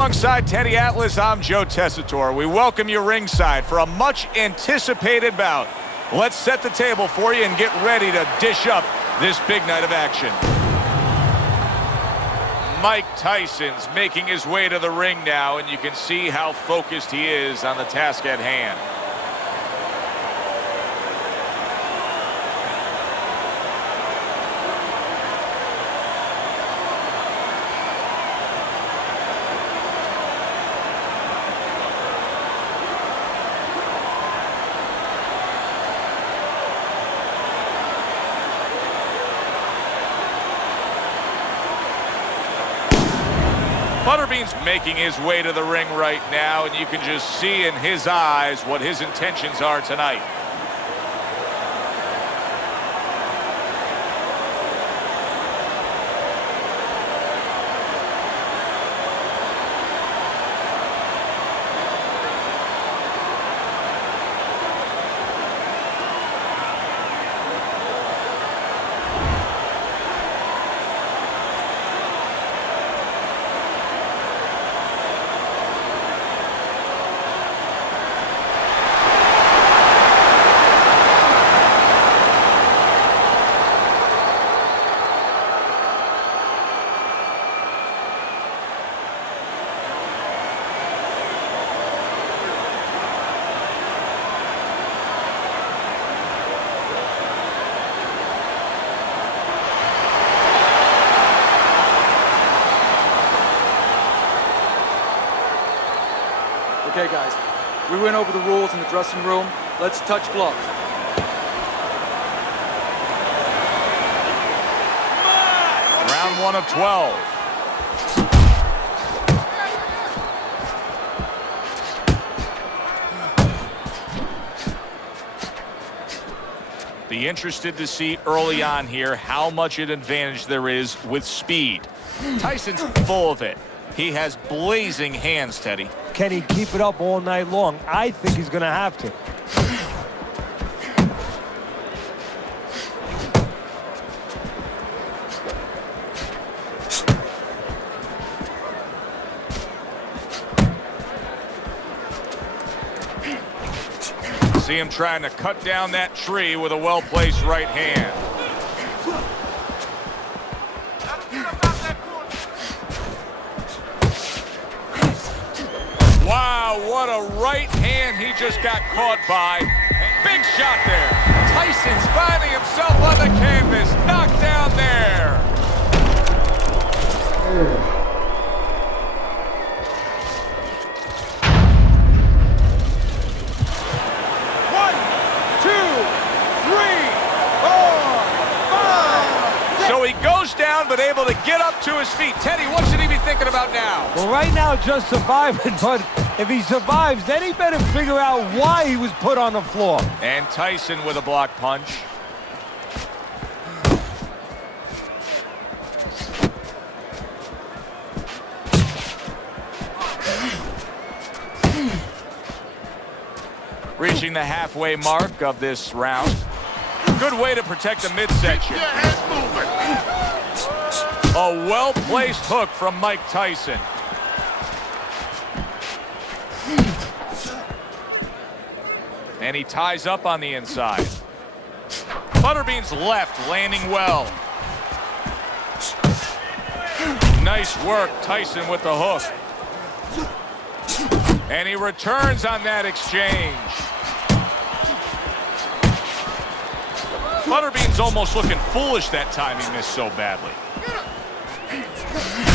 Alongside Teddy Atlas, I'm Joe Tessitore. We welcome you ringside for a much-anticipated bout. Let's set the table for you and get ready to dish up this big night of action. Mike Tyson's making his way to the ring now, and you can see how focused he is on the task at hand. Butterbean's making his way to the ring right now, and you can just see in his eyes what his intentions are tonight. Okay, guys, we went over the rules in the dressing room. Let's touch gloves. Round 1 of 12. Be interested to see early on here how much an advantage there is with speed. Tyson's full of it. He has blazing hands, Teddy. Can he keep it up all night long? I think he's going to have to. See him trying to cut down that tree with a well-placed right hand. Wow, what a right hand he just got caught by. Big shot there. Tyson's finding himself on the canvas. Knocked down there. One, two, three, four, five. So he goes down, but able to get up to his feet. Teddy, what should he be thinking about now? Well, right now, just surviving, but if he survives, then he better figure out why he was put on the floor. And Tyson with a block punch. Reaching the halfway mark of this round. Good way to protect the midsection. Keep your head moving. A well-placed hook from Mike Tyson. And he ties up on the inside. Butterbean's left landing well. Nice work, Tyson with the hook. And he returns on that exchange. Butterbean's almost looking foolish that time he missed so badly.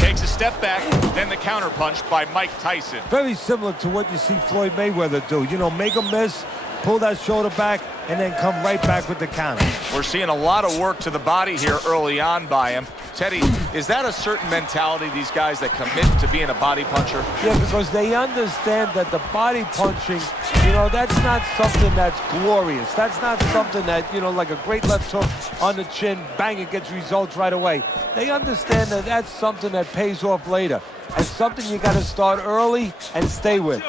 Takes a step back, then the counter punch by Mike Tyson. Very similar to what you see Floyd Mayweather do. You know, make him miss, pull that shoulder back, and then come right back with the counter. We're seeing a lot of work to the body here early on by him. Teddy, is that a certain mentality, these guys that commit to being a body puncher? Yeah, because they understand that the body punching, you know, that's not something that's glorious. That's not something that, you know, like a great left hook on the chin, bang, it gets results right away. They understand that that's something that pays off later. And something you got to start early and stay with.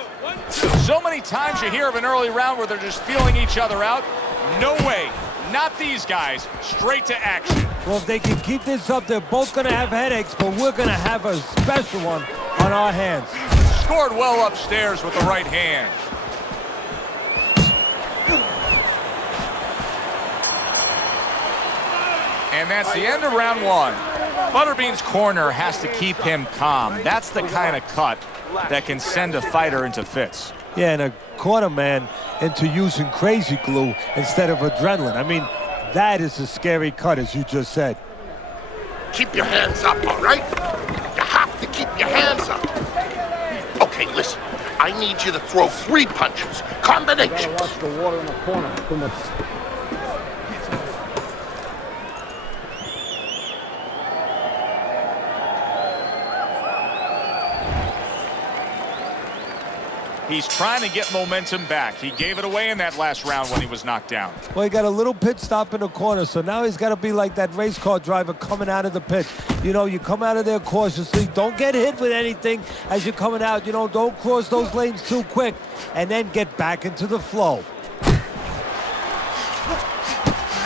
So many times you hear of an early round where they're just feeling each other out. No way. Not these guys. Straight to action. Well, if they can keep this up, they're both going to have headaches, but we're going to have a special one on our hands. Scored well upstairs with the right hand. And that's the end of round one. Butterbean's corner has to keep him calm. That's the kind of cut that can send a fighter into fits. Yeah, and a corner man into using crazy glue instead of adrenaline. I mean, that is a scary cut, as you just said. Keep your hands up, all right? You have to keep your hands up. Okay, listen. I need you to throw 3 punches, combinations. Watch the water in the corner. Too much. He's trying to get momentum back. He gave it away in that last round when he was knocked down. Well, he got a little pit stop in the corner, so now he's got to be like that race car driver coming out of the pit. You know, you come out of there cautiously. Don't get hit with anything as you're coming out. You know, don't cross those lanes too quick, and then get back into the flow.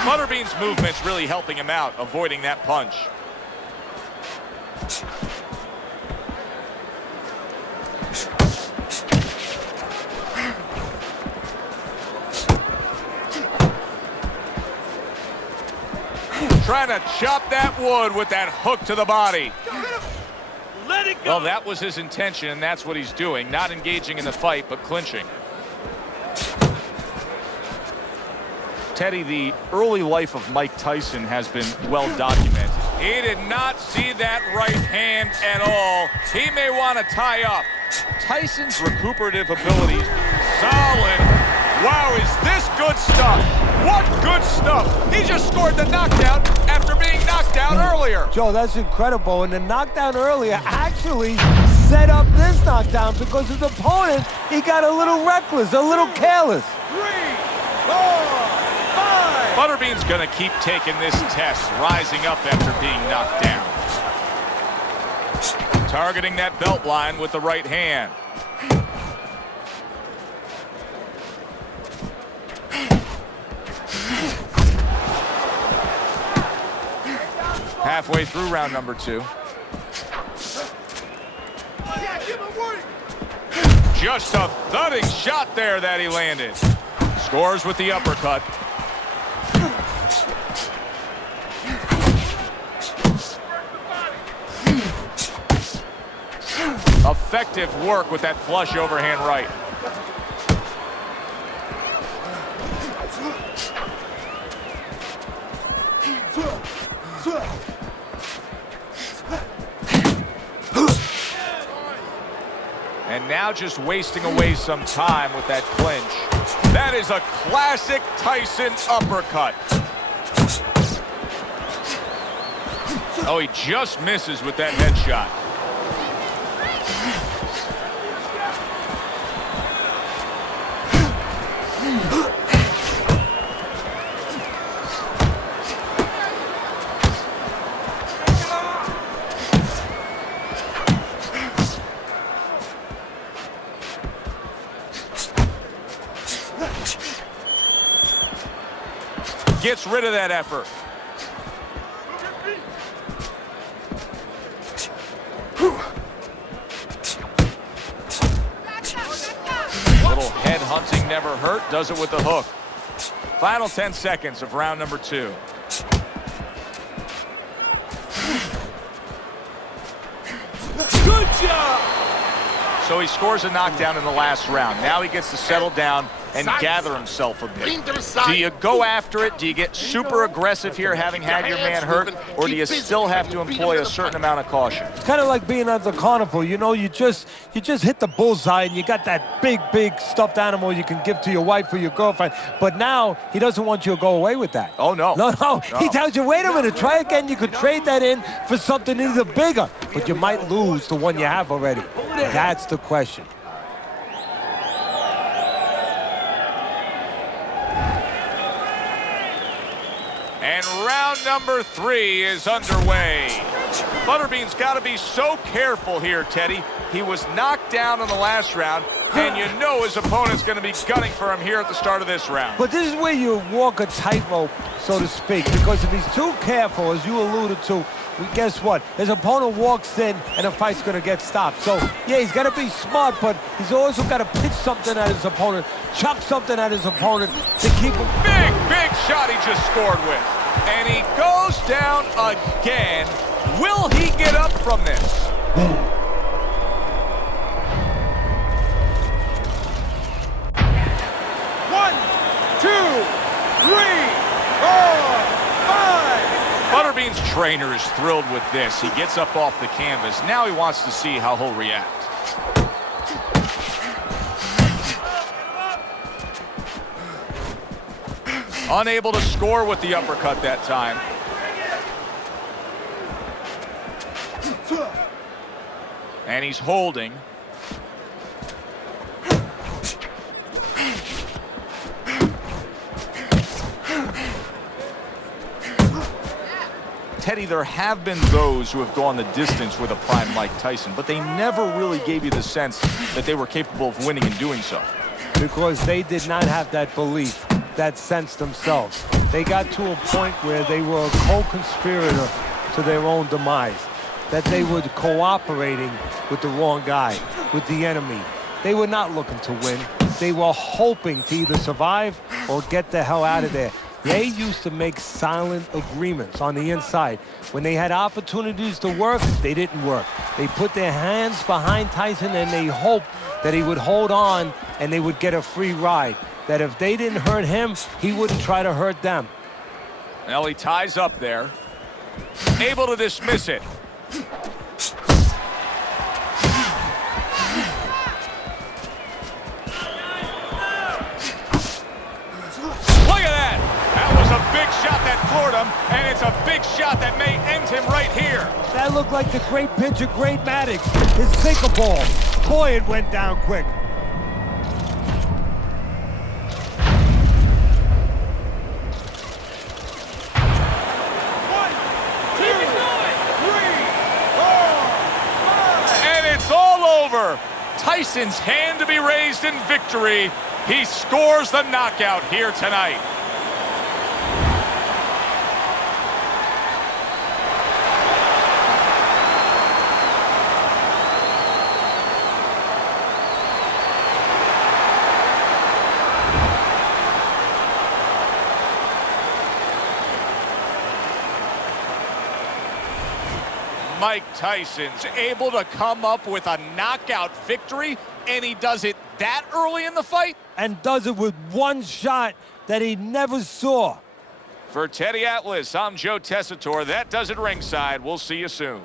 Butterbean's movement's really helping him out, avoiding that punch. Trying to chop that wood with that hook to the body. Let it go. Well, that was his intention, and that's what he's doing. Not engaging in the fight, but clinching. Teddy, the early life of Mike Tyson has been well documented. He did not see that right hand at all. He may want to tie up. Tyson's recuperative abilities, solid. Wow, is this good stuff? What good stuff! He just scored the knockdown after being knocked down earlier. Joe, that's incredible. And the knockdown earlier actually set up this knockdown because his opponent, he got a little reckless, a little careless. 3, 4, 5. Butterbean's gonna keep taking this test, rising up after being knocked down. Targeting that belt line with the right hand. Halfway through round number 2. Just a thudding shot there that he landed. Scores with the uppercut. Effective work with that flush overhand right. And now just wasting away some time with that clinch. That is a classic Tyson uppercut. Oh, he just misses with that headshot. Gets rid of that effort. Little head hunting never hurt. Does it with the hook. Final 10 seconds of round number 2. Good job. So he scores a knockdown in the last round. Now he gets to settle down and gather himself a bit. Do you go after it? Do you get super aggressive here having had your man hurt? Or do you still have to employ a certain amount of caution? It's kind of like being at the carnival. You know, you just hit the bullseye and you got that big stuffed animal you can give to your wife or your girlfriend. But now he doesn't want you to go away with that. Oh, no. No. He tells you, wait a minute, try again. You could trade that in for something either bigger, but you might lose the one you have already. That's the question. And round number 3 is underway. Butterbean's got to be so careful here, Teddy. He was knocked down in the last round. and you know his opponent's going to be gunning for him here at the start of this round. But this is where you walk a tightrope, so to speak, because if he's too careful, as you alluded to, guess what? His opponent walks in, and the fight's going to get stopped. So, yeah, he's got to be smart, but he's also got to pitch something at his opponent, chuck something at his opponent to keep him. Big shot he just scored with. And he goes down again. Will he get up from this? 1, 2, 3, 4, 5. Butterbean's trainer is thrilled with this. He gets up off the canvas. Now he wants to see how he'll react. Unable to score with the uppercut that time. And he's holding. Teddy, there have been those who have gone the distance with a prime Mike Tyson, but they never really gave you the sense that they were capable of winning and doing so. Because they did not have that belief, that sense themselves. They got to a point where they were a co-conspirator to their own demise, that they were cooperating with the wrong guy, with the enemy. They were not looking to win. They were hoping to either survive or get the hell out of there. They used to make silent agreements on the inside. When they had opportunities to work, they didn't work. They put their hands behind Tyson and they hoped that he would hold on and they would get a free ride. That if they didn't hurt him, he wouldn't try to hurt them. Now he ties up there, able to dismiss it. Look at that! That was a big shot that floored him, and it's a big shot that may end him right here. That looked like the great pitcher, Great Maddox, his sinker ball. Boy, it went down quick. Tyson's hand to be raised in victory. He scores the knockout here tonight. Mike Tyson's able to come up with a knockout victory, and he does it that early in the fight? And does it with one shot that he never saw. For Teddy Atlas, I'm Joe Tessitore. That does it ringside. We'll see you soon.